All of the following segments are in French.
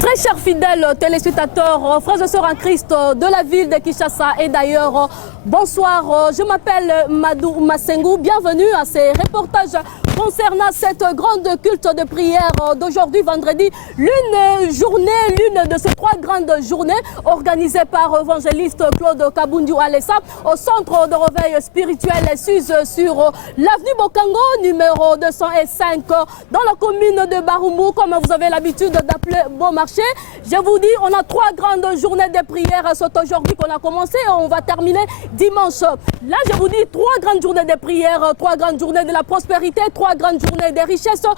Très chers fidèles téléspectateurs, frères et sœurs en Christ de la ville de Kinshasa et d'ailleurs, bonsoir, je m'appelle Madou Massengou, bienvenue à ces reportages concernant cette grande culte de prière d'aujourd'hui vendredi, l'une de ces 3 grandes journées organisées par évangéliste Claude Kabundu Alessa au centre de réveil spirituel SUS sur l'avenue Bokango numéro 205 dans la commune de Barumu, comme vous avez l'habitude d'appeler Beaumarchais. Je vous dis, on a 3 grandes journées de prière, c'est aujourd'hui qu'on a commencé, on va terminer dimanche. Là, je vous dis 3 grandes journées de prière, 3 grandes journées de la prospérité, 3 grandes journées de richesse, 3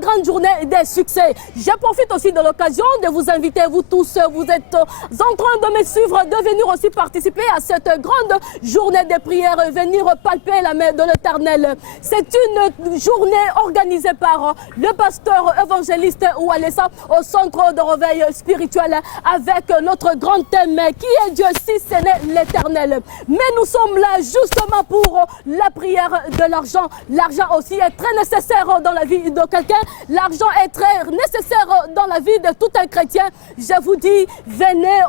grandes journées de succès. Je profite aussi de l'occasion de vous inviter, vous tous, vous êtes en train de me suivre, de venir aussi participer à cette grande journée de prière, venir palper la main de l'Éternel. C'est une journée organisée par le pasteur évangéliste Oualessa au centre de réveil spirituel avec notre grand thème qui est Dieu si ce n'est l'Éternel. Mais nous sommes là justement pour la prière de l'argent. L'argent aussi est très nécessaire dans la vie de quelqu'un. L'argent est très nécessaire dans la vie de tout un chrétien. Je vous dis, venez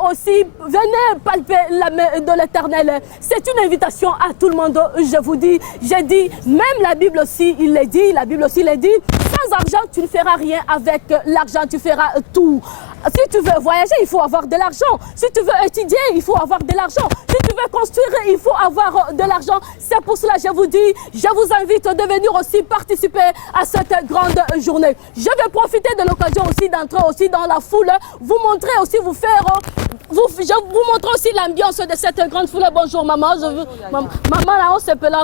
palper la main de l'Éternel. C'est une invitation à tout le monde. Je vous dis, j'ai dit, même la Bible aussi, il l'a dit, sans argent, tu ne feras rien. Avec l'argent, tu feras tout. Si tu veux voyager, il faut avoir de l'argent. Si tu veux étudier, il faut avoir de l'argent. Si tu veux construire, il faut avoir de l'argent. C'est pour cela que je vous dis, je vous invite de venir aussi participer à cette grande journée. Je vais profiter de l'occasion aussi d'entrer aussi dans la foule, vous montrer aussi, je vous montre aussi l'ambiance de cette grande foule. Bonjour maman, maman là on s'appelle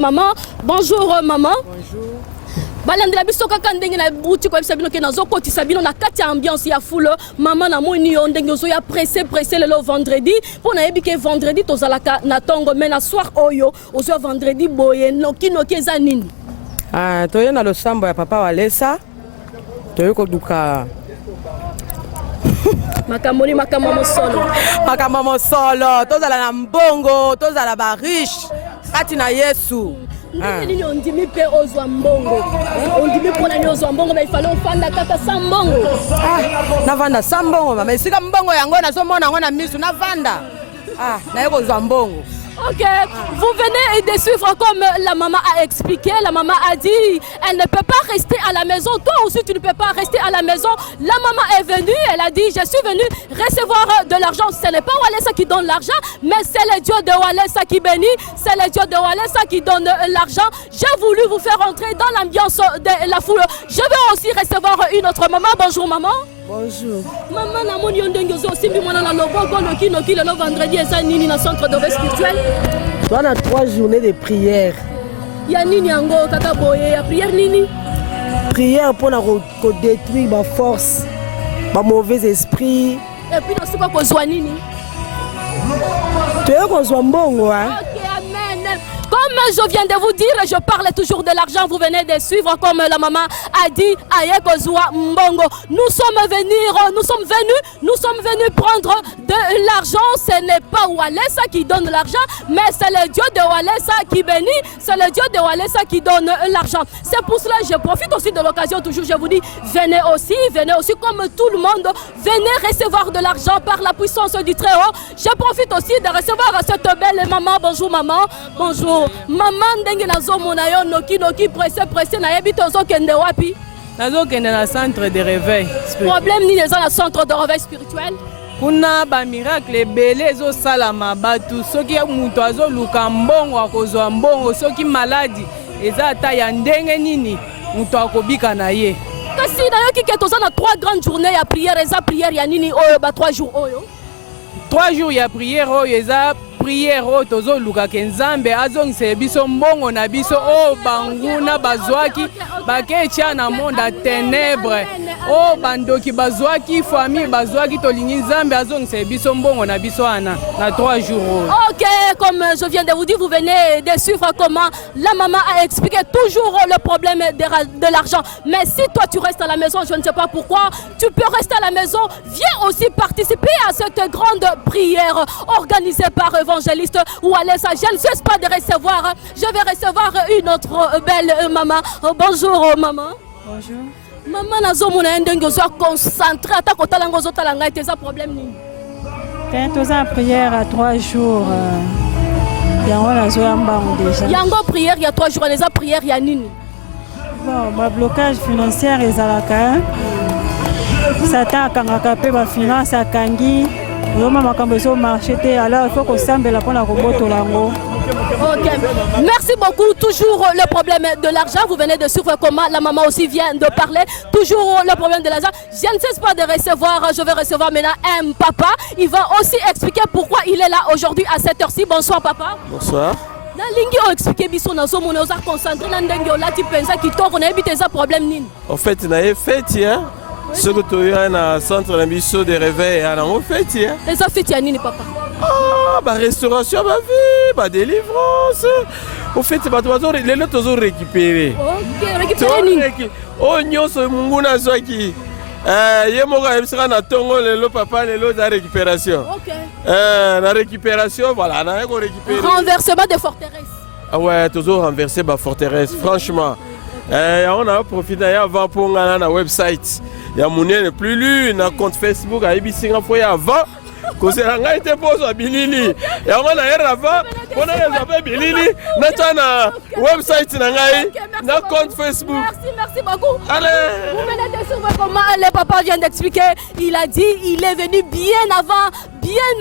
maman. Bonjour maman. Bonjour. Balandela biso kaka ndenge na buti ko bisa bino ke nazo kotisa bino na kati ambiance ya foule mama na moni yo ndenge zo ya pressé le vendredi pour na yebi ke vendredi tozalaka na tongo mais na soir oyo ozo vendredi boye noki eza nini toye na losambo ya papa Walesa toye ko duka makambo mosolo tozala na mbongo tozala ba riche kati na Yesu. Nini ondimi pe ozwa mbongo ondimi pona ni ozwa mbongo mais il fallait ofanda kaka sa mbongo navanda sa mbongo mama esika mbongo yango nazomona yango na misu navanda naye kozwa mbongo. Ok, vous venez de suivre comme la maman a expliqué, la maman a dit, elle ne peut pas rester à la maison, toi aussi tu ne peux pas rester à la maison. La maman est venue, elle a dit, je suis venue recevoir de l'argent. Ce n'est pas Walesa qui donne l'argent, mais c'est le Dieu de Walesa qui bénit, c'est le Dieu de Walesa qui donne l'argent. J'ai voulu vous faire entrer dans l'ambiance de la foule. Je vais aussi recevoir une autre maman. Bonjour maman. Bonjour. Maman na moni ondenge zo simbi mwana na loboko noki le vendredi eza nini na centre de réveil spirituel. Toi na 3 journées de prière. Ya nini yango kaka boye ya prière nini? Prière pour na ko détruire ba force, ba mauvais esprit. Et puis na suka ko zwa nini? Tu es ko zwa mbongo hein? OK, amen. Comme je viens de vous dire, je parle toujours de l'argent. Vous venez de suivre comme la maman a dit. Mbongo. Nous sommes venus prendre de l'argent. Ce n'est pas Walesa qui donne l'argent, mais c'est le Dieu de Walesa qui bénit. C'est le Dieu de Walesa qui donne l'argent. C'est pour cela que je profite aussi de l'occasion. Toujours, je vous dis, venez aussi comme tout le monde. Venez recevoir de l'argent par la puissance du Très-Haut. Je profite aussi de recevoir cette belle maman. Bonjour maman. Bonjour. Maman ndenge nazomona yo noki pressé na yebi tozo kende wapi? Nazo kende na centre de réveil spirituel. Problème ni les na centre de réveil spirituel. Kuna ba miracle ebele zo salama batu soki mutu azo luka mbongo akozwa mbongo soki maladi eza ata ya ndenge nini mutu akobika na ye. Kasi na yo ki toza na 3 grandes journées ya prière eza prière ya nini oyo ba 3 jours oyo? 3 jours ya prière oyo eza prière oyo tozolukaka Nzambe azongisa biso mbongo na biso oyo banguna bazwaki baketia na monde ya ténèbre oyo bandoki bazwaki famille bazwaki tolingi Nzambe azongisa biso mbongo na biso ana na 3 jours oyo. Ok, comme je viens de vous dire, vous venez de suivre comment la maman a expliqué toujours le problème de l'argent. Mais si toi tu restes à la maison, je ne sais pas pourquoi, tu peux rester à la maison, viens aussi participer à cette grande prière organisée par évangéliste Walesa. Je ne cesse pas de recevoir, je vais recevoir une autre belle maman. Bonjour maman. Bonjour. Maman nazo mona ndenge ozo concentré ata kotala ngozo tala ngai te ça problème nini? Tous en prière à 3 jours. Yango nazo yambango déjà. Yango prière il y a 3 jours les prière ya nini? Bon, ma blocage financier ezalaka. Satan akangaka pe ba finance akangi. Roma makambo zo marché te alors il faut qu'on sambela pona ko botola ngo. Ok, merci beaucoup. Toujours le problème de l'argent. Vous venez de suivre comment la maman aussi vient de parler. Toujours le problème de l'argent. Je ne cesse pas de recevoir. Je vais recevoir maintenant un papa. Il va aussi expliquer pourquoi il est là aujourd'hui à cette heure-ci. Bonsoir papa. Bonsoir. Na lingi o expliquer biso na zo mona oza concentré na ndenge olati penza kitoko na ebite za problème nini. En fait na fête hein. Ce que tu as na centre la biso de réveil à la fête hein. Les fête ya nini papa? Ah, bah restauration, bah vie, bah délivrance. Au fait, bah les lots ont récupéré. Ok, récupérer nini? Oh, nyonso munguna zoaki. Yemoga ebsira na tongo le lot papa le lot de récupération. Ok. La récupération, voilà, on a récupéré. Renversement de forteresse. Ah ouais, toujours renversé ma forteresse, franchement. On a profité avant pour aller na website. Il y a mon n'est plus lu, na compte Facebook à Ibisinga fois avant. Quand c'est un été posé à Bilili. Et on a eu avant, on a eu Bilili, na website na compte Facebook. Merci beaucoup. Allez. Vous venez de suivre comment le papa vient d'expliquer. Il a dit il est venu bien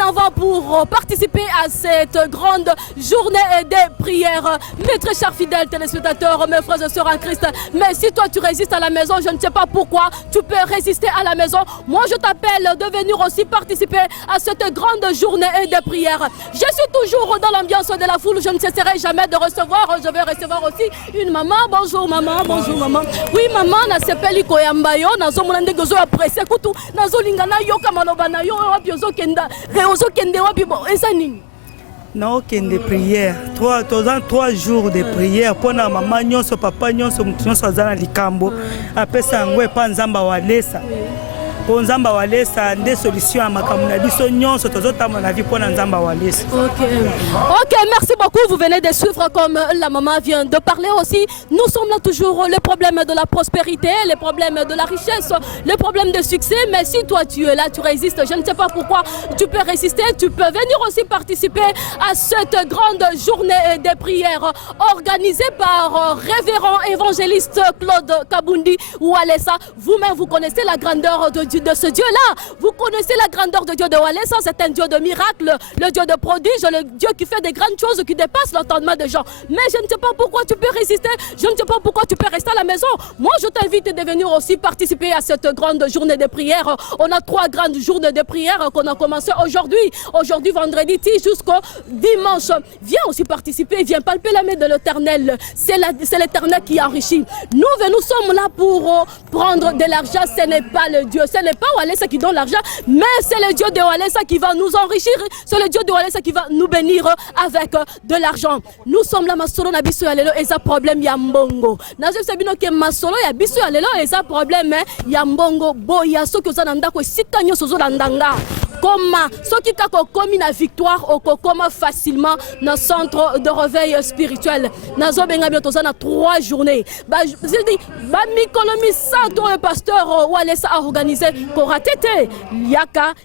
avant pour participer à cette grande journée des prières. Mes très chers fidèles téléspectateurs, mes frères et sœurs en Christ, mais si toi tu résistes à la maison, je ne sais pas pourquoi tu peux résister à la maison. Moi je t'appelle de venir aussi participer à cette grande journée de prières. Je suis toujours dans l'ambiance de la foule, je ne cesserai jamais de recevoir. Je vais recevoir aussi une maman. Bonjour maman, bonjour maman. Oui maman, na sepeli koyamba yo, nazo monande gozo apprécier kutu, nazo lingana yo kamaloba na yo wapi ozo kenda. Non, qu'il y a des prières. 3 jours de prières. Pour la maman, nyonso papa, nyonso nyonso zana likambo. Après ça, on va pas nzamba walesa. Pour nzamba walesa, des solutions à makamuna biso nyonso tozota mon avis pour nzamba walesa. Ok, merci beaucoup. Vous venez de suivre comme la maman vient de parler aussi. Nous sommes là toujours le problème de la prospérité, les problèmes de la richesse, le problème de succès. Mais si toi tu es là, tu résistes. Je ne sais pas pourquoi tu peux résister. Tu peux venir aussi participer à cette grande journée des prières organisée par révérend évangéliste Claude Kabundi Walesa. Vous-même, vous connaissez la grandeur de ce Dieu-là. Vous connaissez la grandeur de Dieu de Walesa. C'est un Dieu de miracles, le Dieu de prodiges, le Dieu qui fait des grandes choses qui dépassent l'entendement des gens. Mais je ne sais pas pourquoi tu peux résister. Je ne sais pas pourquoi tu peux rester à la maison. Moi, je t'invite de venir aussi participer à cette grande journée de prière. On a 3 grandes journées de prière qu'on a commencé aujourd'hui. Aujourd'hui, vendredi jusqu'au dimanche. Viens aussi participer. Viens palper la main de l'Éternel. C'est l'Éternel qui enrichit. Nous sommes là pour prendre de l'argent. Ce n'est pas le Dieu. Ce n'est pas Walesa qui donne l'argent, mais c'est le Dieu de Walesa qui va nous enrichir. C'est le Dieu de Walesa qui va nous bénir avec de l'argent. Nous sommes là, masolo na biso ya lelo eza problème ya mbongo. Nazo sabino ke masolo ya biso ya lelo eza problème ya mbongo. Boya soki oza na ndako esika nyonso ozo landanga. Comment soki kako komi na victoire okokoma facilement dans centre de réveil spirituel. Nazo benga bientôt na 3 journées. Ba mikolo misato le pasteur Walesa a organisé koratete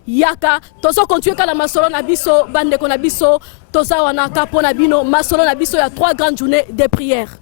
yaka tozo continuer kala masolo na biso bande ko na biso toza wana kapo na bino masolo na biso ya 3 grandes journées de prières.